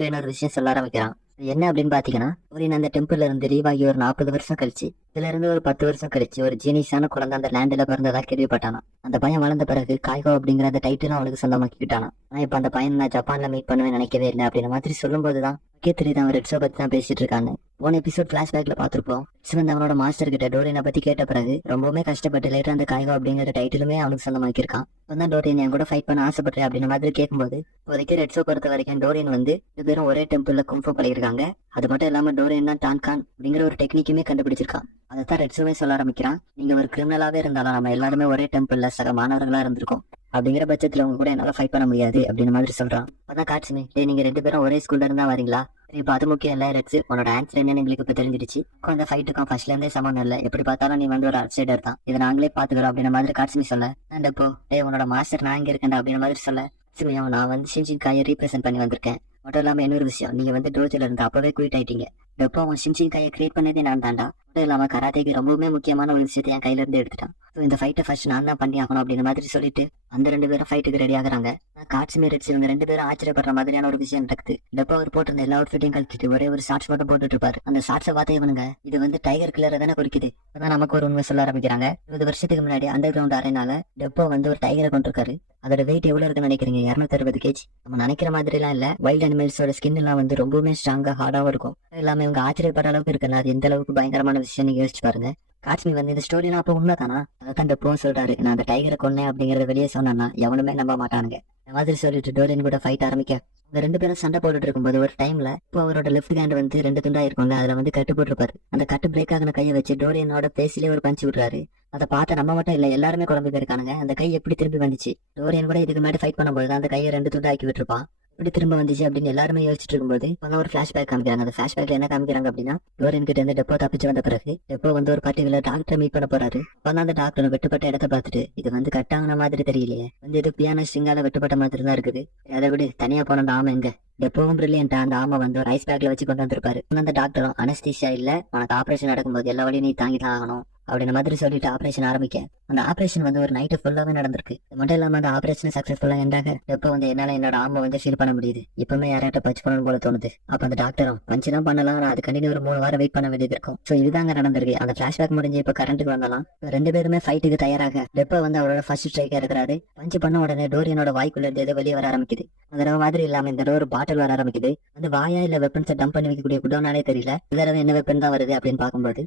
ஒரு விஷயம் சொல்ல ஆரம்பிக்கிறான். என்ன அப்படின்னு பாத்தீங்கன்னா, ஒரு அந்த டெம்பிள்ல இருந்து லீவ் ஒரு 40 வருஷம் கழிச்சு, இதுல இருந்து ஒரு 10 வருஷம் கழிச்சு ஒரு ஜீனியஸான குழந்தை அந்த லேண்ட்ல பிறந்ததா கேள்விப்பட்டானா. அந்த பையன் வளர்ந்த பிறகு காய்கோ அப்படிங்கிற அந்த டைட்டிலும் அவனுக்கு சொந்தமாக்கிட்டானா. ஆனா இப்ப அந்த பையன் நான் ஜப்பான்ல மீட் பண்ணுவேன் நினைக்கவே இல்லை அப்படின்ற மாதிரி சொல்லும் போதுதான் தெரியுது அவன் ரெட்ஸோ பத்தி தான் பேசிட்டு இருக்காங்க. போன எபிசோட் பிளாஷ்பேக்ல பாத்துருப்போம். வந்து அவனோட மாஸ்டர் கிட்ட டோரியனை பத்தி கேட்ட பிறகு ரொம்பவுமே கஷ்டப்பட்டு லேட்டர் அந்த காய்கோ அப்படிங்கிற டைட்டிலுமே அவனுக்கு சொந்தமாக்கியிருக்கான். தான் டோரியன் என் கூட ஃபைட் பண்ண ஆசைப்படுறேன் அப்படின்ற மாதிரி கேட்கும்போது இப்போதைக்கு ரெட்ஸோ பொறுத்த வரைக்கும் டோரியன் வந்து 2 பேரும் ஒரே டெம்பிள்ல கும்ஃபு பழகிருக்காங்க. அது மட்டும் இல்லாம டோரியன் தான் டான்கான் அப்படிங்கிற ஒரு டெக்னிக்குமே கண்டுபிடிச்சிருக்கான். அதைத்தான் ரெட்ஸோவே சொல்ல ஆரம்பிக்கிறான். நீங்க ஒரு கிரிமினலாவே இருந்தாலும் நம்ம எல்லாருமே ஒரே டெம்பிள்ல சக மாணவர்களா இருந்திருக்கோம். அப்படிங்கிற பட்சத்துல உங்க கூட என்னால ஃபைட் பண்ண முடியாது அப்படின்னு மாதிரி சொல்றான். அதான் காட்சுமி, நீங்க 2 பேரும் ஒரே ஸ்கூல்ல இருந்தா வரீங்களா? இப்ப அது முக்கியம் இல்ல ரெட்ஸ், உன்னோட ஆன்சர் என்னன்னு எங்களுக்கு இப்ப தெரிஞ்சிருச்சு. அந்த ஃபைட்டுக்கும் ஃபர்ஸ்ட்ல இருந்தே சமம் இல்ல. எப்படி பார்த்தாலும் நீ வந்து ஒரு அவுட்சைடர் தான். இதை நாங்களே பாத்துக்கிறோம் அப்படின்ற மாதிரி காட்சுமி சொல்ல, இப்போ உன்னோட மாஸ்டர் நான் இங்க இருக்கேன் அப்படின்ற மாதிரி சொல்ல, சிமியோ நான் வந்து ஷின்ஜின்காயை ரீப்ரசென்ட் பண்ணி வந்திருக்கேன். மட்டும் இல்லாம இன்னொரு விஷயம், நீங்க வந்து டோஜோல இருந்து அப்பவே குயிட் ஆயிட்டீங்க. இப்போ அவன் ஷின்ஜின்காயை கிரியேட் பண்ணதே நான் தாண்டா. மட்டும் இல்லாம கராத்தேக்கு ரொம்பவுமே முக்கியமான ஒரு விஷயத்தை என் கையில இருந்து எடுத்துட்டான். இந்த ஃபைட்டை ஃபர்ஸ்ட் நான் தான் பண்ணி ஆகணும் அப்படின்ற மாதிரி சொல்லிட்டு அந்த 2 பேரும் ஃபைட்டுக்கு ரெடி ஆகுறாங்க. காட்சுமி ரெட்ஸ் இவங்க 2 பேரும் ஆச்சரியப்படுற மாதிரியான ஒரு விஷயம் நடக்குது. டப்போ அவர் போட்டிருந்த எல்லா அவுட்ஃபிட்டையும் கழிச்சிட்டு ஒரே ஒரு ஷார்ட்ஸ் மட்டும் போட்டுட்டு இருப்பாரு. அந்த ஷார்ட்ஸை பார்த்து இவனுங்க இது வந்து டைகர் கில்லரை தானே குறிக்குது. அதான் நமக்கு ஒரு உண்மை சொல்ல ஆரம்பிக்கிறாங்க. 20 வருஷத்துக்கு முன்னாடி அண்டர் கிரவுண்ட் அரேனால டப்போ வந்து ஒரு டைகரை கொண்டிருக்காரு. அதோட வெயிட் எவ்வளவு இருக்குன்னு நினைக்கிறீங்க? 260 kg. நம்ம நினைக்கிற மாதிரி எல்லாம் இல்ல. வைல்ட் அனிமல்ஸோட ஸ்கின் எல்லாம் வந்து ரொம்பவுமே ஸ்ட்ராங்கா ஹார்டாவும் இருக்கும். எல்லாமே இவங்க ஆச்சரியப்படுற அளவுக்கு இருக்குல்ல. அது எந்த அளவுக்கு பயங்கரமான விஷயம் நீங்க யோசிச்சு பாருங்க. காட்சுமி வந்து இந்த ஸ்டோரிலாம் அப்ப உண்மைதானா? அதான் டப்போவும் சொல்றாரு, நான் அந்த டைகரை கொன்னேன் அப்படிங்கறத வெளியே சொன்னா எவனுமே நம்ப மாட்டானுங்க. இந்த மாதிரி சொல்லிட்டு டோரியன் கூட ஃபைட் ஆரம்பிக்க இந்த 2 பேரும் சண்டை போட்டுட்டு இருக்கும்போது ஒரு டைம்ல இப்போ அவரோட லெஃப்ட் ஹேண்ட் வந்து 2 துண்டா இருக்கும்ல, அதுல வந்து கட்டு போட்டிருப்பாரு. அந்த கட்டு பிரேக் ஆகின கையை வச்சு டோரியனோட பேசிலே ஒரு பஞ்சு விடுறாரு. அதை பார்த்த நம்ம மட்டும் இல்ல எல்லாருமே குழம்பு போயிருக்கானுங்க. அந்த கை எப்படி திரும்பி வந்துச்சு? டோரியன் கூட இதுக்கு முன்னாடி ஃபைட் பண்ணும்போது அந்த கையை 2 துண்டா ஆக்கி விட்டுருப்பான். இப்படி திரும்ப வந்துச்சு அப்படின்னு எல்லாருமே யோசிச்சுட்டு இருக்கும்போது ஒரு பிளாஷ்பேக் காமிக்கிறாங்க. அந்த பிளாஷ்பேக்ல என்ன காமிக்கிறாங்க அப்படின்னா, டோரியன் கிட்ட இருந்து டெப்போ தப்பிச்சு வந்த பிறகு டெப்போ வந்து ஒரு பர்டிகுலர் டாக்டரை மீட் பண்ண போறாரு. அந்த டாக்டர் வெட்டுப்பட்ட இடத்த பார்த்துட்டு இது வந்து கட்டாங்கின மாதிரி தெரியலையே, வந்து இது பியானோ ஸ்ட்ரிங்கால வெட்டுப்பட்ட மாதிரி தான் இருக்குது. அதை விட தனியா போன அந்த ஆமை எங்க? டெப்போவும் பிரில்லியன்ட்டா அந்த ஆமை வந்து ஒரு ஐஸ் பேக்ல வச்சு கொண்டு வந்திருப்பாரு. அந்த டாக்டரும் அனஸ்தீசியா இல்ல, உனக்கு ஆபரேஷன் நடக்கும்போது எல்லா வழியும் நீ தாங்கி தான் ஆகணும் அப்படின்ற மாதிரி சொல்லிட்டு ஆபரேஷன் ஆரம்பிக்க அந்த ஆபரேஷன் வந்து ஒரு நைட்டு ஃபுல்லாவே நடந்திருக்கு. அது மட்டும் இல்லாம அந்த ஆபரேஷன் சக்சஸ்ஃபுல்லா எண்டாக எப்போ வந்து என்னால என்னோட ஆமை வந்து ஃபீல் பண்ண முடியுது. இப்பவுமே யார்ட்ட பஞ்ச் பண்ணணும் போல தோணுது. அப்ப அந்த டாக்டரும் பஞ்ச் தான் பண்ணலாம், அது கண்டிப்பா ஒரு 3 வாரம் வெயிட் பண்ண வேண்டியது இருக்கும். சோ இதுதாங்க நடந்திருக்கு. அந்த பிளாஷ்பேக் முடிஞ்சு இப்ப கரண்ட்டுக்கு வந்தலாம். 2 பேருமே ஃபைட்டுக்கு தயாராக டெப்போ வந்து அவரோட ஃபர்ஸ்ட் ஸ்ட்ரைக்கா இருக்கிறாரு. பஞ்ச் பண்ண உடனே டோரியனோட வாய்க்குள்ள இருந்து ஏதோ வெளியே வர ஆரம்பிக்குது. அந்த மாதிரி இல்லாம இந்த ஒரு பாட்டில் வர ஆரம்பிக்குது. அந்த வாயா இல்ல வெப்பன்ஸை டம்ப் பண்ணி வைக்கக்கூடிய குடோனாலே தெரியல. இதெல்லாம் என்ன வெப்பன் தான் வருது அப்படின்னு பார்க்கும்போது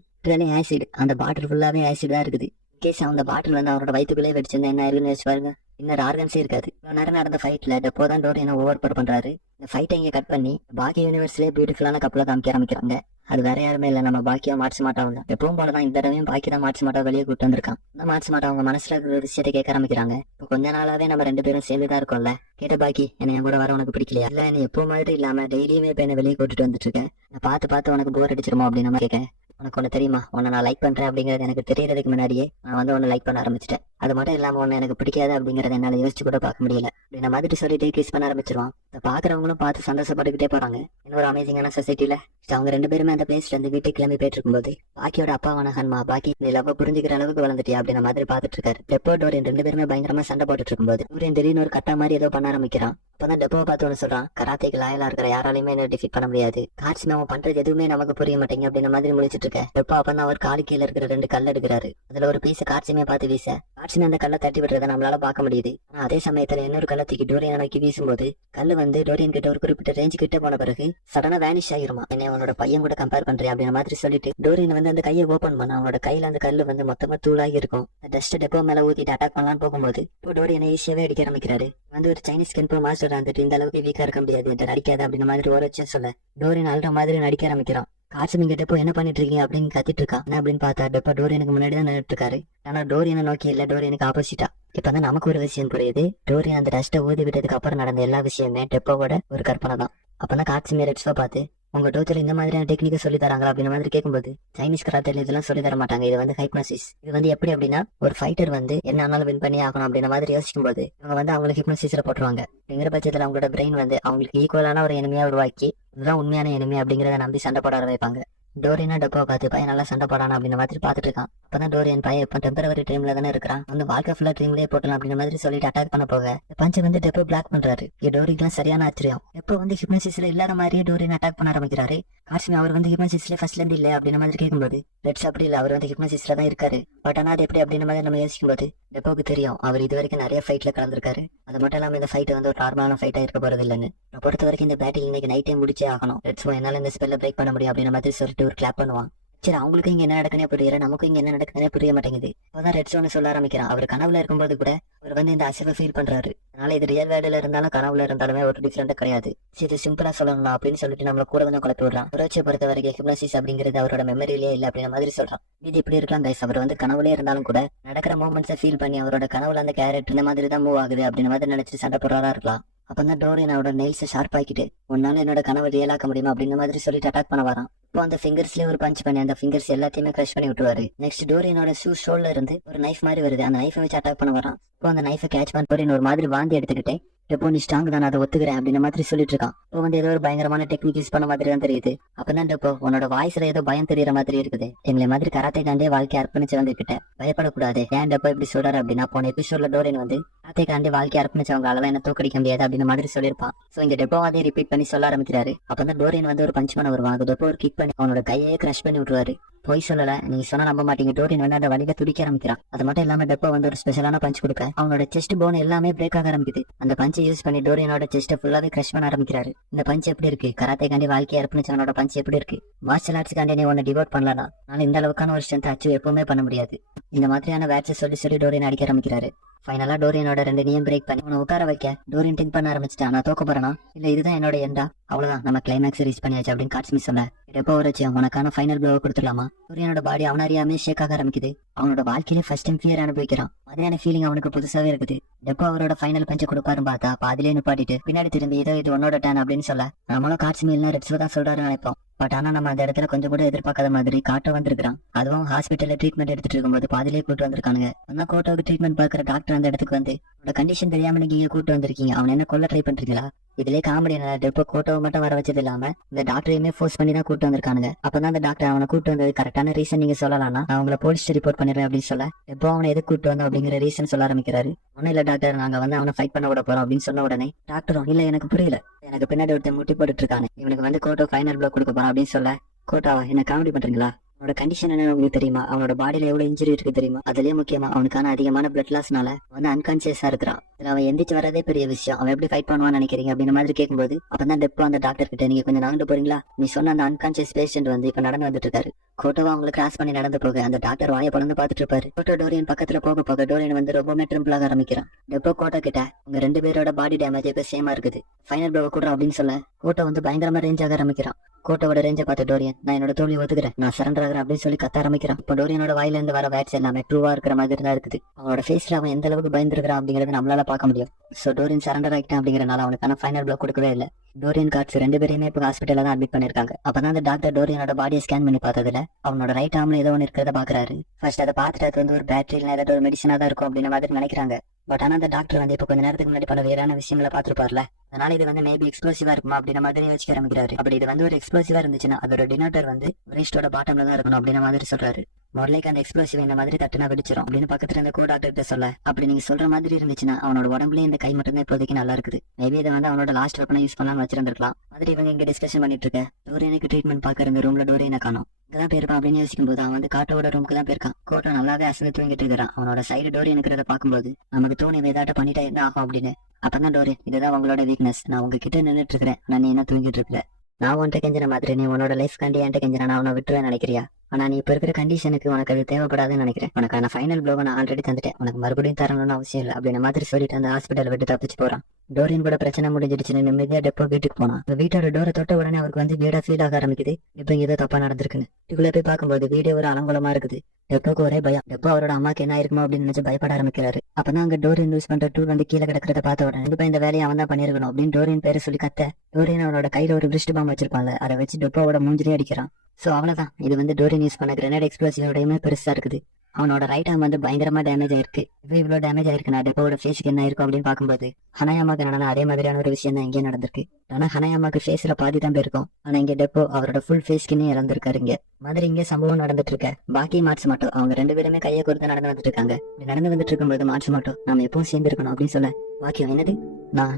ஆசிட், அந்த பாட்டில் ஃபுல்லாவே ஆசிட் தான் இருக்குது. கேஸ் அந்த பாட்டில் வந்து அவரோட வயிற்றுக்குள்ளே வெடிச்சிருந்தா என்ன ஆயிருன்னு வச்சு பாருங்க. இன்னொரு ஆர்கன்ஸே இருக்காது. நேரம் நடந்த ஃபைட்ல டெப்போ தான் டோரியனை ஓவர் பவர் பண்றாரு. இந்த ஃபைட்டை இங்க கட் பண்ணி பாக்கி யூனிவர்ஸ்லேயே பியூட்டிஃபுல்லான கப்பலை காமிக்க ஆரம்பிக்கிறாங்க. அது வேற யாருமே இல்ல, நம்ம பாக்கியா மார்ச் மாட்டாங்க. எப்பவும் போலதான் இந்த தடவையும் பாக்கி தான் மார்ச் மாட்டா வெளியே கூட்டு வந்திருக்கான். இந்த மார்ச் மாட்டா அவங்க மனசுல இருக்கிற விஷயத்தை கேட்க ஆரம்பிக்கிறாங்க. இப்போ கொஞ்ச நாளாவே நம்ம 2 பேரும் சேர்ந்துதான் இருக்கோம்ல. கேட்ட பாக்கி என்ன என் கூட வர உனக்கு பிடிக்கலையா? இல்ல நீ எப்போ மாதிரி இல்லாம டெய்லியுமே இப்ப என்ன வெளியே கூட்டிட்டு வந்துட்டு இருக்கேன். நான் பார்த்து உனக்கு போர் அடிச்சிருமோ அப்படின்னு நம்ம கேட்க, உனக்கு ஒண்ணு தெரியுமா, உன்னை நான் லைக் பண்றேன் அப்படிங்கறது எனக்கு தெரியறதுக்கு முன்னாடியே நான் வந்து உன்னை லைக் பண்ண ஆரம்பிச்சிட்டேன். அது மட்டும் இல்லாம ஒண்ணு எனக்கு பிடிக்காது அப்படிங்கறத என்னால யோசிச்சு கூட பார்க்க முடியல அப்படின்ற மாதிரி சொல்லிட்டு கிஸ் பண்ண ஆரம்பிச்சிருவான். இதை பாக்குறவங்களும் பார்த்து சந்தோஷப்பட்டுக்கிட்டே போறாங்க. இன்னொரு அமேசிங்கான சொசைட்டில அவங்க 2 பேருமே அந்த பிளேஸ்ல இருந்து வீட்டுக்கு கிளம்பி போயிட்டு இருக்கும்போது பாக்கியோட அப்பாவான ஹன்மா பாக்கி நீ லவ் புரிஞ்சுக்கிற அளவுக்கு வளர்ந்துட்டியா அப்படின்ற மாதிரி பாத்துட்டு இருக்காரு. டெப்போ டோரியன் 2 பேருமே பயங்கரமா சண்டை போட்டுட்டு இருக்கும்போது டோரியன் திடீர்னு ஒரு கட்டா மாதிரி ஏதோ பண்ண ஆரம்பிக்கிறான். அப்பதான் டெப்போ பார்த்து ஒன்று சொல்றான், கராத்தேக்கு லாயலா இருக்கிற யாராலையுமே என்ன டிஃபீட் பண்ண முடியாது. காட்சி அவன் பண்றது எதுவுமே நமக்கு புரிய மாட்டேங்க அப்படின்ற மாதிரி முடிச்சிட்டு இருக்க. டெப்போ அப்பதான் அவர் காலு கீழே இருக்கிற 2 கல் எடுக்கிறாரு. அதுல ஒரு பீஸ் காட்சியுமே பார்த்து வீச காட்சியுமே அந்த கல்லை தட்டி விடுறத நம்மளால பார்க்க முடியுது. ஆனா அதே சமயத்துல இன்னொரு கல்லை தூக்கி டோரியனை நோக்கி வீசும்போது கல்லு வந்து டோரியன் கிட்ட ஒரு குறிப்பிட்ட ரேஞ்சு கிட்ட போன பிறகு சடனா வேனிஷ் ஆயிருமா. என்ன அவனோட பையன் கூட கம்பேர் பண்றேன் அப்படின்ற மாதிரி சொல்லிட்டு டோரியன் வந்து அந்த கையை ஓபன் பண்ண அவனோட கையில அந்த கல்லு வந்து மொத்தமா தூளாகி இருக்கும். டஸ்ட் டெப்போ மேல ஊத்திட்டு அட்டாக் பண்ணலான்னு போகும்போது இப்போ டோரியனை ஈஸியாவே அடிக்க ஆரம்பிக்கிறாரு. வந்து ஒரு சைனீஸ் கென்போ மாஸ்டர் வந்துட்டு இந்த அளவுக்கு வீக்கா இருக்க முடியாது என்று நடிக்காது அப்படின்ற மாதிரி ஒரு வச்சு சொல்ல டோரியன் அல்ற மாதிரி நடிக்க ஆரம்பிக்கிறான். காட்சுமி கிட்ட போய் என்ன பண்ணிட்டு இருக்கீங்க அப்படின்னு கத்திட்டு இருக்கான். என்ன அப்படின்னு பார்த்தா டெப்போ டோரியனுக்கு முன்னாடி தான் நின்றுட்டு இருக்காரு. ஆனா டோரியனை நோக்கி இல்ல, டோரியனுக்கு ஆப்போசிட்டா. இப்பதான் நமக்கு ஒரு விஷயம் புரியுது. டோரியன் அந்த டஸ்ட்டை ஊதி விட்டதுக்கு அப்புறம் நடந்த எல்லா விஷயமே டெப்போவோட ஒரு கற்பனை தான். அப்பதான் காட்சுமி ரெட்ஸோ பார்த்து உங்க டோச்சர் இந்த மாதிரியான டெக்னிக்கை சொல்லி தராங்களா அப்படின்ற மாதிரி கேட்கும்போது சைனீஸ் கராத்தேல இதெல்லாம் சொல்லி தர மாட்டாங்க. இது வந்து ஹைப்னோசிஸ். இது வந்து எப்படி அப்படின்னா ஒரு ஃபைட்டர் வந்து என்ன ஆனாலும் வின் பண்ணி ஆகணும் அப்படின்ற மாதிரி யோசிக்கும் போது இவங்க வந்து அவங்களுக்கு ஹிப்னோசிஸ்ல போட்டுருவாங்க. அப்படிங்கிற பட்சத்துல அவங்களோட பிரெயின் வந்து அவங்களுக்கு ஈக்குவலான ஒரு எனிமையா உருவாக்கி இதுதான் உண்மையான எனிமி அப்படிங்கறத நம்பி சண்டை போட வைப்பாங்க. டோரியனா டப்பா பார்த்து பையன் நல்லா சண்டை போடானா அப்படின்ற மாதிரி பார்த்துட்டு இருக்கான். அப்பதான் டோரியன் பையன் இப்போ டெம்பரவரி டைம்ல தானே இருக்கிறான், வந்து வாழ்க்கை ஃபுல்லா ட்ரீம்லயே போட்டலாம் அப்படின்ற மாதிரி சொல்லிட்டு அட்டாக் பண்ண போக பஞ்சை வந்து டெப்போ பிளாக் பண்றாரு. டோரிக்கெல்லாம் சரியான ஆச்சரியம். எப்போ வந்து ஹிப்னோசிஸ்ல இல்லாத மாதிரியே டோரியன் அட்டாக் பண்ண ஆரம்பிக்கிறாரு. காஷ்மி அவர் வந்து ஹிப்னோசிஸ்ல ஃபர்ஸ்ட்ல இருந்து இல்ல அப்படின்ற மாதிரி கேட்கும்போது ரெட்ஸ் அப்படி இல்ல, அவர் வந்து ஹிப்னோசிஸ்ல தான் இருக்காரு. பட் ஆனா அது எப்படி அப்படின்ற மாதிரி நம்ம யோசிக்கும் போது டெப்போக்கு தெரியும் அவர் இது வரைக்கும் நிறைய ஃபைட்ல கலந்துருக்காரு. அது மட்டும் இல்லாம இந்த ஃபைட் வந்து ஒரு நார்மலான ஃபைட்டா இருக்க போறது இல்லைன்னு. பொறுத்த வரைக்கும் இந்த பேட்டில் இன்னைக்கு நைட்டே முடிச்சே ஆகணும். ரெட்ஸ் என்னால இந்த ஸ்பெல்ல பிரேக் பண்ண முடியும் அப்படின்ற மாதிரி சொல்லிட்டு ஒரு கிளாப் பண்ணுவான். சரி, அவங்களுக்கு இங்க என்ன நடக்குனே புரியல, நமக்கு இங்க என்ன நடக்குதுன்னே புரிய மாட்டேங்குது. அப்பதான் ரெட் ஸ்டோன் சொல்ல ஆரம்பிக்கிறான். அவர் கனவுல இருக்கும்போது கூட அவர் வந்து இந்த அசைவை ஃபீல் பண்றாரு. அதனால இது ரியல் வேர்ல்டுல இருந்தாலும் கனவுல இருந்தாலுமே ஒரு டிஃபரெண்டா கிடையாது. சரி, சிம்பிளா சொல்லணும் அப்படின்னு சொல்லிட்டு நம்மள கூட வந்து குழப்பி விடுறான். ரோச்சை பொறுத்த வரைக்கும் ஹிப்னோசிஸ் அப்படிங்கிறது அவரோட மெமரியிலே இல்ல அப்படின்ற மாதிரி சொல்றான். இது இப்படி இருக்கலாம் கைஸ், அவர் வந்து கனவுலே இருந்தாலும் கூட நடக்கிற மூமெண்ட்ஸை ஃபீல் பண்ணி அவரோட கனவுல அந்த கேரக்டர் இந்த மாதிரி தான் மூவ் ஆகுது அப்படின்ற மாதிரி நினைச்சிட்டு சண்டை போடுறா இருக்கலாம். அப்பதான் டோரியன் அவரோட நெயில்ஸை ஷார்ப் ஆக்கிட்டு உன்னால என்னோட கனவை ரியலாக்க முடியுமா அப்படின்ற மாதிரி சொல்லிட்டு அட்டாக் பண்ண வரான். இப்போ அந்த ஃபிங்கர்ஸ்லயே ஒரு பஞ்ச் பண்ணி அந்த ஃபிங்கர்ஸ் எல்லாத்தையுமே கிரஷ் பண்ணி விட்டுருவாரு. நெக்ஸ்ட் டோரியனோட ஷோல்ல இருந்து ஒரு நைஃப் மாதிரி வருது. அந்த நைஃபை வச்சு அட்டாக் பண்ண வரான். இப்போ அந்த நைஃபை கேட்ச் பண்ண டோரியன் ஒரு மாதிரி வாந்தி எடுத்துக்கிட்டே எப்போ நீ ஸ்ட்ராங் தான், அதை ஒத்துக்கிறேன் அப்படின்ற மாதிரி சொல்லிட்டு இருக்கான். இப்போ வந்து ஏதோ ஒரு பயங்கரமான டெக்னிக் யூஸ் பண்ண மாதிரி தான் தெரியுது. அப்பதான் இப்போ உன்னோட வாய்ஸ்ல ஏதோ பயம் தெரியற மாதிரி இருக்குது. எங்களை மாதிரி கராத்தே காண்டே வாழ்க்கை அர்ப்பணிச்சு வந்துகிட்ட பயப்படக்கூடாது. ஏன் டப்போ இப்படி சொல்றாரு அப்படின்னா போன எபிசோட்ல டோரியன் வந்து கராத்தே காண்டே வாழ்க்கை அர்ப்பணிச்சவங்களால என்ன தோக்கடிக்க முடியாது அப்படின்ற மாதிரி சொல்லியிருப்பான். சோ இங்க டெப்போ அதே ரிப்பீட் பண்ணி சொல்ல ஆரம்பிக்கிறாரு. அப்பதான் டோரியன் வந்து ஒரு பஞ்ச் பண்ண வருவான். அது டெப்போ ஒரு கிக் பண்ணி அவனோட கையே கிரஷ் பண்ணி விட்டுருவாரு. போய் சொல்லல, நீங்க சொன்னா நம்ப மாட்டீங்க. டோரியன் வந்து அந்த வழியில துடிக்க ஆரம்பிக்கிறான். அது மட்டும் இல்லாம டெப்போ வந்து ஒரு ஸ்பெஷலான பஞ்ச் கொடுக்க அவனோட செஸ்ட் போன் எல்லாமே பிரேக் ஆக ஆரம்பிக்குது. அந்த பஞ்சை யூஸ் பண்ணி டோரியனோட செஸ்ட் ஃபுல்லாவே கிரஷ் பண்ண ஆரம்பிக்கிறாரு. இந்த பஞ்ச் எப்படி இருக்கு? கராத்தே காண்டி வாழ்க்கையை அர்ப்பணிச்சவனோட பஞ்ச் எப்படி இருக்கு? மார்ஷல் ஆர்ட்ஸ் காண்டி நீ உன்னை டிவோட் பண்ணலாம். ஆனா இந்த அளவுக்கான ஒரு ஸ்ட்ரென்த் அச்சீவ் எப்பவுமே பண்ண முடியாது. இந்த மாதிரியான வேட்சை சொல்லி டோரியன் அடிக்க ஆரம்பிக்கிறாரு. ஃபைனலா டோரியனோட 2 நீயும் பிரேக் பண்ணி உன்னை உட்கார வைக்க டோரியன் திங்க் பண்ண ஆரம்பிச்சிட்டான். நான் தோக்க போறேனா இல்ல இதுதான் என்னோட எண்டா, அவ்வளவுதான் நம்ம கிளைமேக்ஸ் ரீச் பண்ணியாச்சு அப்படின்னு காட்ஸ்மி சொல்ல எப்போ வச்சு உனக்கான ஃபைனல் ப்ளோவை கொடுத்துடலாமா? டோரியனோட பாடி அவன அறியாமே ஷேக் ஆக ஆரம்பிக்குது. அவனோட வாழ்க்கையிலே ஃபர்ஸ்ட் டைம் ஃபியர் அனுபவிக்கிறான். மாதிரியான ஃபீலிங் அவனுக்கு புதுசாவே இருக்குது. எப்போ அவரோட ஃபைனல் பஞ்ச கொடுப்பாரு பார்த்தா பாதிலே நிப்பாட்டிட்டு பின்னாடி திரும்பி இது உன்னோட டேன் அப்படின்னு சொல்ல நம்மளும் காட்ஸ்மி இல்ல ரெட்ஸ் தான் சொல்றாரு நினைப்போம். பட் ஆனா நம்ம அந்த இடத்துல கொஞ்சம் கூட எதிர்பார்க்காத மாதிரி காட்ட வந்திருக்கான். அதுவும் ஹாஸ்பிட்டல்ல ட்ரீட்மெண்ட் எடுத்துட்டு இருக்கும்போது பாதிலே கூட்டு வந்திருக்கானுங்க. அந்த கோட்டோக்கு ட்ரீட்மெண்ட் பாக்குற டாக்டர் அந்த இடத்துக்கு வந்து உன்னோட கண்டிஷன் தெரியாம நீங்க இங்க கூட்டு வந்திருக்கீங்க, அவன் என்ன கொல்ல ட்ரை பண்றீங்களா? இதுலயே காமெடி டெப்போ கோட்டோவை மட்டும் வர வச்சது இல்லாம இந்த டாக்டரையுமே ஃபோர்ஸ் பண்ணி தான் கூட்டு வந்திருக்கானுங்க. அப்பதான் அந்த டாக்டர் அவனை கூட்டு வந்தது கரெக்டான ரீசன் நீங்க சொல்லலாம்னா நான் உங்களை போலீஸ் ரிப்போர்ட் பண்ணிடுறேன் அப்படின்னு சொல்ல எப்போ அவனை எது கூட்டு வந்தோம் அப்படிங்கிற ரீசன் சொல்ல ஆரம்பிக்கிறாரு. ஒன்னும் இல்ல டாக்டர், நாங்க வந்து அவனை ஃபைட் பண்ண விட போறோம் அப்படின்னு சொன்ன உடனே டாக்டரும் இல்ல எனக்கு புரியல, எனக்கு பின்னாடி ஒருத்தன் முட்டி போட்டுட்டு இருக்கானு, இவனுக்கு வந்து கோட்டோ ஃபைனல் ப்ளோ கொடுக்க போறான் அப்படின்னு சொல்ல கோட்டாவா என்ன காமெடி பண்றீங்களா? அவனோட கண்டிஷன் என்ன உங்களுக்கு தெரியுமா? அவனோட பாடியில எவ்வளவு இன்ஜுரி இருக்கு தெரியுமா? அதுலயே முக்கியமா அவனுக்கான அதிகமான பிளட் லாஸ்னால வந்து அன்கான்சியஸா இருக்கிறான். அவன் எந்திரிச்சு வரதே பெரிய விஷயம். அவன் எப்படி ஃபைட் பண்ணுவான்னு நினைக்கிறீங்க அப்படின்ற மாதிரி கேட்கும்போது அப்பதான் டெப்போ அந்த டாக்டர் கிட்ட நீங்க கொஞ்சம் நடந்து போறீங்களா, நீ சொன்ன அந்த அன்கான்சியஸ் பேஷண்ட் வந்து இப்ப நடந்து வந்துட்டு இருக்காரு. கோட்டோவா அவங்களை கிராஸ் பண்ணி நடந்து போக அந்த டாக்டர் வாயை பழந்து பாத்துட்டு இருப்பாரு. கோட்டோ டோரியன் பக்கத்துல போக போக டோரியன் வந்து ரொம்பவே ட்ரிம்பிள் ஆக ஆரம்பிக்கிறான். டெப்போ கோட்டோ கிட்ட உங்க 2 பேரோட பாடி டேமேஜ் இப்ப சேமா இருக்குது, ஃபைனல் ப்ளோவை கூட அப்படின்னு சொல்ல கோட்டோ வந்து பயங்கரமா ரேஞ்ச் ஆக ஆரம்பிக்கிறான். கோட்டோட ரேஞ்சை பார்த்து டோரியன் நான் என்னோட தோல்வி ஒத்துக்கிறேன், நான் சரண்டர் ஆகிறேன் அப்படின்னு சொல்லி கத்த ஆரம்பிக்கிறான். இப்போ டோரியனோட வாயில இருந்து வர வேட்ஸ் எல்லாமே ட்ரூவா இருக்கிற மாதிரி தான் இருக்குது. அவனோட ஃபேஸ்ல அவன் எந்த அளவுக்கு பயந்துருக்கான் அப்படிங்கறத நம்மளால பார்க்க முடியும். சோ டோரியன் சரண்டர் ஆகிட்டான் அப்படிங்கறனால அவனுக்கான ஃபைனல் ப்ளோ கொடுக்கவே இல்லை. டோரியன் கார்ட்ஸ் 2 பேரையுமே இப்போ ஹாஸ்பிட்டல்ல தான் அட்மிட் பண்ணிருக்காங்க. அப்பதான் அந்த டாக்டர் டோரியனோட பாடியை ஸ்கேன் பண்ணி பார்த்ததுல அவனோட ரைட் ஆர்ம்ல ஏதோ ஒன்று இருக்கிறத பாக்குறாரு. ஃபர்ஸ்ட் அதை பார்த்துட்டு அது வந்து ஒரு பேட்டரி இல்ல ஏதாவது ஒரு மெடிசனா தான் இருக்கும் அப்படின்ற மாதிரி நினைக்கிறாங்க. பட் ஆனா அந்த டாக்டர் வந்து இப்ப கொஞ்ச நேரத்துக்கு முன்னாடி பல வேறான விஷயங்களை பாத்துருப்பார்ல, அதனால இது வந்து மேபி எக்ஸ்ப்ளோசிவா இருக்குமா அப்படின்ற மாதிரி யோசிக்க ஆரம்பிக்கிறாரு. அப்படி இது வந்து ஒரு எக்ஸ்ப்ளோசிவா இருந்துச்சுன்னா அதோட டினோட்டர் வந்து பிரேஸ்டோட பாட்டம்ல தான் இருக்கணும் அப்படின்ற மாதிரி சொல்றாரு. மொரலைக்கு அந்த எக்ஸ்ப்ளோசிவ் இந்த மாதிரி தட்டுனா வெடிச்சிடும் அப்படின்னு பக்கத்துல இருந்த டாக்டர் கிட்ட சொல்ல அப்படி நீங்க சொல்ற மாதிரி இருந்துச்சுன்னா அவனோட உடம்புல இந்த கை மட்டும் தான் இப்போதைக்கு நல்லா இருக்குது. மேபி இதை வந்து அவனோட லாஸ்ட் வெப்பனை யூஸ் பண்ணலாம்னு வச்சிருந்திருக்கலாம். மாதிரி இவங்க இங்க டிஸ்கஷன் பண்ணிட்டு இருக்க டோரியனுக்கு ட்ரீட்மெண்ட் பாக்குற இந்த ரூம்ல டோரியனை காணோம். இங்கதான் போயிருப்பான் அப்படின்னு யோசிக்கும் போது அவன் வந்து காட்டோட ரூமுக்கு தான் போயிருக்கான். கோட்டோ நல்லாவே அசந்து தூங்கிட்டு இருக்கிறான். அவனோட சைடு டோரியன் இருக்கிறத பாக்கும்போது நமக்கு தோணி ஏதாட்ட பண்ணிட்டா என்ன ஆகும் அப்படின்னு. அப்பதான் டோரியன் இதுதான் உங்களோட வீக்னஸ், நான் உங்ககிட்ட நின்றுட்டு இருக்கிறேன் ஆனா நீ என்ன தூங்கிட்டு இருக்கல, நான் உன்கிட்ட கெஞ்சின மாதிரி நீ உன்னோட லைஃப் காண்டி என்கிட்ட கெஞ்சினா நான் அவனை விட்டுருவேன் நினைக்கிறியா? ஆனா நீ இப்ப இருக்கிற கண்டிஷனுக்கு உனக்கு அது தேவைப்படாதுன்னு நினைக்கிறேன். உனக்கான ஃபைனல் ப்ளோவை நான் ஆல்ரெடி தந்துட்டேன், உனக்கு மறுபடியும் தரணும்னு அவசியம் இல்லை அப்படின்ற மாதிரி சொல்லிட்டு அந்த ஹாஸ்பிட்டல் விட்டு தப்பிச்சு போறான். டோரியன் கூட பிரச்சனை முடிஞ்சிடுச்சுன்னு நிம்மதியா டெப்போ வீட்டுக்கு போனான். வீட்டோட டோரை தொட்ட உடனே அவருக்கு வந்து வீடா ஃபீல் ஆக ஆரம்பிக்குது. இப்ப ஏதோ தப்பா நடந்திருக்குன்னு இதுக்குள்ள போய் பார்க்கும்போது வீடே ஒரு அலங்கோலமா இருக்குது. டெப்போக்கு ஒரே பயம். டெப்போ அவரோட அம்மாக்கு என்ன இருக்குமோ அப்படின்னு நினைச்சு பயப்பட ஆரம்பிக்கிறாரு. அப்பதான் அங்க டோரியன் யூஸ் பண்ற டூல் வந்து கீழே கிடக்கிறத பார்த்த உடனே கண்டிப்பா இந்த வேலையை அவன் தான் பண்ணிருக்கணும் அப்படின்னு டோரியன் பேரை சொல்லி கத்த டோரியன் அவனோட கையில ஒரு பிரிஸ்ட் பாம் வச்சிருப்பாங்க, அதை வச்சு டெப்போவோட மூஞ்சிலே அடிக்கிறான். சோ அவ்வளவுதான், இது வந்து டோரியன் யூஸ் பண்ண கிரனேட் எக்ஸ்ப்ளோசிவோடையுமே பெருசா இருக்குது. அவனோட ரைட் ஆர்ம் வந்து பயங்கரமா டேமேஜ் ஆயிருக்கு. இவ்வளவு டேமேஜ் ஆயிருக்குன்னா டெப்போட ஃபேஸ்க்கு என்ன இருக்கும் அப்படின்னு பார்க்கும்போது ஹனாயாமாக்கு நடந்த அதே மாதிரியான ஒரு விஷயம் தான் இங்கே நடந்திருக்கு. ஆனா ஹனாயாமாக்கு ஃபேஸ்ல பாதி தான் போயிருக்கும். ஆனா இங்க டெப்போ அவரோட ஃபுல் ஃபேஸ்க்குன்னே இறந்திருக்காரு. இங்க மாதிரி இங்க சம்பவம் நடந்துட்டு இருக்க பாக்கி மார்ச் மட்டும் அவங்க 2 பேருமே கையை கொடுத்து நடந்து வந்துட்டு இருக்காங்க. நடந்து வந்துட்டு இருக்கும்போது மார்ச் மட்டும் நம்ம எப்பவும் சேர்ந்து இருக்கணும் அப்படின்னு சொல்ல பாக்கியம் என்னது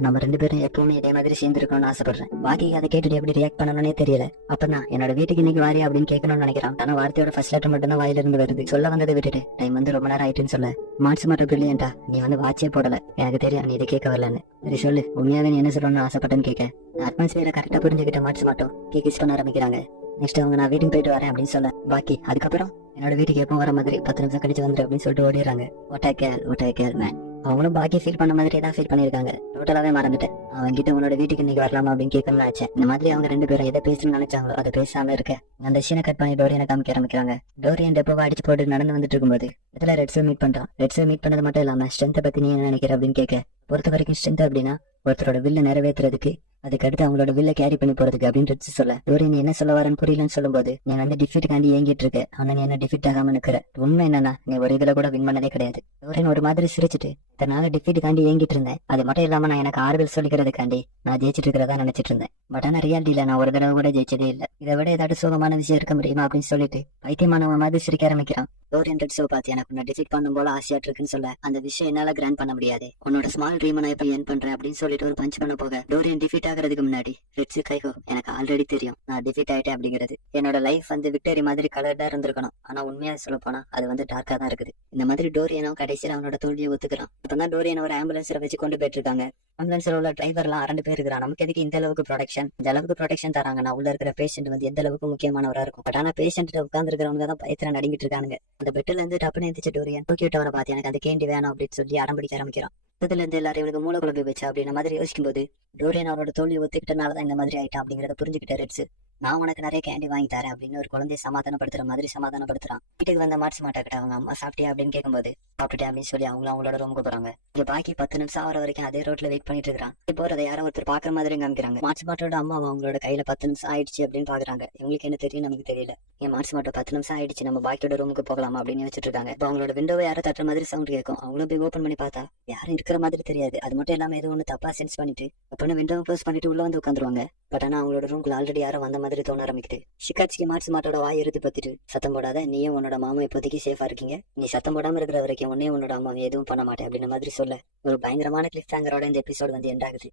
நம்ம 2 பேரும் எப்பவுமே இதே மாதிரி சேர்ந்து இருக்கணும்னு ஆசைப்படுறேன். பாக்கி அதை கேட்டுட்டு எப்படி ரியாக்ட் பண்ணணும்னே தெரியல. அப்ப என்னோட வீட்டுக்கு இன்னைக்கு வாரி அப்படின்னு கேட்கணும்னு நினைக்கிறான். ஆனா வார்த்தையோட ஃபர்ஸ்ட் லெட்டர் மட்டும் தான் வாயில இருந்து வருது. சொல்ல வந்ததை விட்டுட்டு டைம் வந்து ரொம்ப நேரம் ஆயிட்டுன்னு சொல்ல மார்ச் மட்டும் பிரில்லியன்டா நீ வந்து வாட்சே போடல, எனக்கு தெரியும் நீ இதை கேட்க வரலன்னு. சரி சொல்லு உண்மையாவே நீ என்ன சொல்லணும்னு ஆசைப்பட்டேன்னு கேட்க அட்மாஸ்பியரை கரெக்டா புரிஞ்சுக்கிட்ட மார்ச் மட்டும் கிஸ் பண்ண ஆரம்பிக்கிறாங்க. நெக்ஸ்ட் அவங்க நான் வீட்டுக்கு போயிட்டு வரேன் அப்படின்னு சொல்ல பாக்கி அதுக்கப்புறம் என்னோட வீட்டுக்கு எப்போ வர மாதிரி 10 நிமிஷம் கழிச்சு வந்துரு அப்படின்னு சொல்லிட்டு ஓடிடுறாங்க. ஒட்டை மேன் அவங்களும் பாக்கி ஃபீல் பண்ண மாதிரி தான் ஃபீல் பண்ணிருக்காங்க. டோட்டலாவே மறந்துட்டேன். அவன் கிட்ட உன்னோட வீட்டுக்கு இன்னைக்கு வரலாமா அப்படின்னு கேட்கணும்னு நினைச்சேன். இந்த மாதிரி அவங்க 2 பேரும் எதை பேசணும்னு நினைச்சாங்களோ அதை பேசாம இருக்க அந்த சீனை கட் பண்ணி டோரியனை காமிக்க ஆரம்பிக்கிறாங்க. டோரியன் டெப்போவை அடிச்சு போட்டு நடந்து வந்துட்டு இருக்கும்போது இதுல ரெட்ஸை மீட் பண்றான். ரெட்ஸை மீட் பண்ணது மட்டும் இல்லாம ஸ்ட்ரென்த்தை பத்தி நீ என்ன நினைக்கிற அப்படின்னு கேட்க பொறுத்த வரைக்கும் ஸ்ட்ரென்த் அப்படின்னா ஒருத்தரோட வில்ல நிறைவேற்றுறதுக்கு அதுக்கு அடுத்து அவங்களோட வில்ல கேரி பண்ணி போறதுக்கு அப்படின்னு சொல்ல டோரியன் என்ன சொல்ல வரேன்னு புரியலன்னு சொல்லும்போது நீ வந்து டிஃபீட்டுக்காண்டி ஏங்கிட்டு இருக்க. ஆனா நீ என்ன டிஃபீட் ஆகாம நிக்கிற. உண்மை என்னன்னா நீ ஒரு இதுல கூட வின் பண்ணதே கிடையாது. டோரியன் ஒரு மாதிரி சிரிச்சுட்டு இதனால டிஃபீட்டுக்காண்டி ஏங்கிட்டு இருந்தேன். அது மட்டும் இல்லாம நான் எனக்கு ஆறுதல் சொல்லிக்கிறதுக்காண்டி நான் ஜெயிச்சிட்டு இருக்கிறதா நினைச்சிட்டு இருந்தேன். பட் ஆனா ரியாலிட்டியில நான் ஒரு தடவை கூட ஜெயிச்சதே இல்லை. இதை விட ஏதாவது சோகமான விஷயம் இருக்க முடியுமா அப்படின்னு சொல்லிட்டு பைத்தியமானவன் மாதிரி சிரிக்க ஆரம்பிக்கிறான். டோரியன் ரெட்ஸோ பார்த்து எனக்கு உன்னை டிஃபீட் பண்ணும் போல ஆசையாட்டு இருக்குன்னு சொல்ல அந்த விஷயம் என்னால கிராண்ட் பண்ண முடியாது. உன்னோட ஸ்மால் ட்ரீம் நான் இப்ப ஏன் பண்றேன் அப்படின்னு சொல்லிட்டு ஒரு பஞ்ச் பண்ண போக டோரியன் டிஃபீட் ஆகிறதுக்கு முன்னாடி ரெட்ஸ் கைகோ எனக்கு ஆல்ரெடி தெரியும் நான் டிஃபீட் ஆயிட்டேன் அப்படிங்கிறது. என்னோட லைஃப் வந்து விக்டரி மாதிரி கலர்டா இருந்திருக்கணும். ஆனா உண்மையா சொல்ல போனா அது வந்து டார்க்கா தான் இருக்குது. இந்த மாதிரி டோரியனும் கடைசியில் அவனோட தோல்வியை ஒத்துக்கிறான். இப்பதான் டோரியன் ஒரு ஆம்புலன்ஸ்ல வச்சு கொண்டு போயிட்டு இருக்காங்க. ஆம்புலன்ஸ்ல உள்ள டிரைவர் எல்லாம் 2 பேர் இருக்கிறான். நமக்கு எதுக்கு இந்த அளவுக்கு ப்ரொடெக்ஷன், இந்த அளவுக்கு ப்ரொடெக்ஷன் தராங்கன்னா உள்ள இருக்கிற பேஷண்ட் வந்து எந்த அளவுக்கு முக்கியமானவரா இருக்கும். பட் ஆனா பேஷண்ட் உட்கார்ந்து இருக்கிறவங்க தான் பயத்துல நடிங்கிட்டு இருக்கானுங்க. அந்த பெட்ல இருந்து டப்புன்னு எந்திரிச்ச டோரியன் டோக்கியோ டவரை பார்த்து எனக்கு அந்த கேண்டி வேணும் அப்படின்னு சொல்லி அடம்பிடிக்க ஆரம்பிக்கிறான். இதுல இருந்து எல்லாரும் இவனுக்கு மூளை குழம்பு வச்சு அப்படின்ற மாதிரி யோசிக்கும் போது டோரியன் அவரோட தோல்வி ஒத்துக்கிட்டனாலதான் இந்த மாதிரி ஆயிட்டான் அப்படிங்கறத புரிஞ்சுக்கிட்ட ரெட்ஸ் நான் உனக்கு நிறைய கேண்டி வாங்கி தரேன் அப்படின்னு ஒரு குழந்தைய சமாதானப்படுத்துற மாதிரி சமாதானப்படுத்துறான். வீட்டுக்கு வந்த மார்ச் மாட்டாக்கிட்ட அவங்க அம்மா சாப்பிட்டியா அப்படின்னு கேட்கும்போது சாப்பிட்டுட்டேன் அப்படின்னு சொல்லி அவங்களோட ரூமுக்கு போறாங்க. இங்க பாக்கி 10 நிமிஷம் ஆகிற வரைக்கும் அதே ரோட்ல வெயிட் பண்ணிட்டு இருக்கான். போறதை யாரோ ஒருத்தர் பாக்குற மாதிரி காமிக்கிறாங்க. மார்ச் மாட்டோட அம்மா அவங்களோட கையில 10 நிமிஷம் ஆயிடுச்சு அப்படின்னு பாக்குறாங்க. இவங்களுக்கு என்ன தெரியும் நமக்கு தெரியல. என் மார்ச் மாட்டோ 10 நிமிஷம் ஆயிடுச்சு நம்ம பாக்கியோட ரூமுக்கு போகலாமா அப்படின்னு வச்சுட்டு இருக்காங்க. இப்போ அவங்களோட விண்டோவை யாரோ தட்டுற மாதிரி சவுண்ட் கேட்கும். அவங்களும் போய் ஓப்பன் பண்ணி பார்த்தா யாரும் இருக்கிற மாதிரி தெரியாது. அது மட்டும் இல்லாம ஏதோ ஒண்ணு தப்பா சென்ஸ் பண்ணிட்டு அப்படின்னு விண்டோவை க்ளோஸ் பண்ணிட்டு உள்ள வந்து உட்காந்துருவாங்க. பட் ஆனா அவங்களோட ரூம்குள்ள ஆல்ரெடி யாரும் வந்த மாதிரி தோண ஆரம்பிக்குது. ஷிகாட்சிக்கு மார்ச் மாட்டோட வாய் எடுத்து பத்திட்டு சத்தம் போடாத, நீயும் உன்னோட மாமா இப்போதைக்கு சேஃபா இருக்கீங்க, நீ சத்தம் போடாம இருக்கிற வரைக்கும் உன்னே உன்னோட அம்மாவை எதுவும் பண்ண மாட்டேன் அப்படின்ற மாதிரி சொல்ல ஒரு பயங்கரமான கிளிஃப் ஹேங்கரோட இந்த எபிசோட் வந்து எண்ட் ஆகுது.